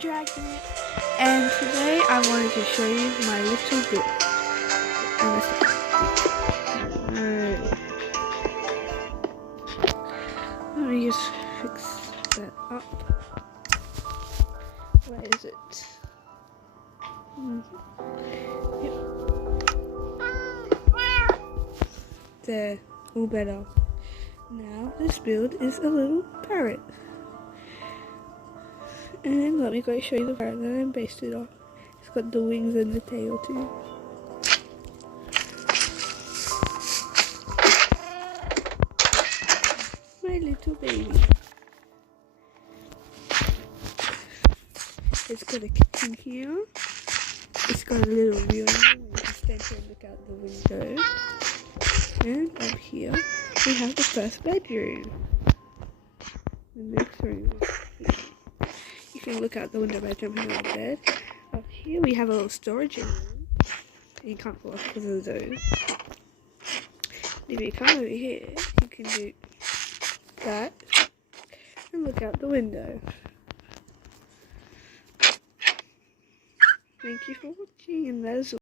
Dragnet, and today I wanted to show you my little bit. Let me just fix that up. Where is it? Yep. There, all better. Now this build is a little parrot. And let me go show you the parrot that I based it off. It's got the wings and the tail too. My little baby. It's got a kitchen here. It's got a little view and you can stand here and look out the window. And up here we have the first bedroom. The next room. You can look out the window by jumping on the bed. Up here we have a little storage room. You can't go up because of those. If you come over here, you can do that and look out the window. Thank you for watching, and that is all.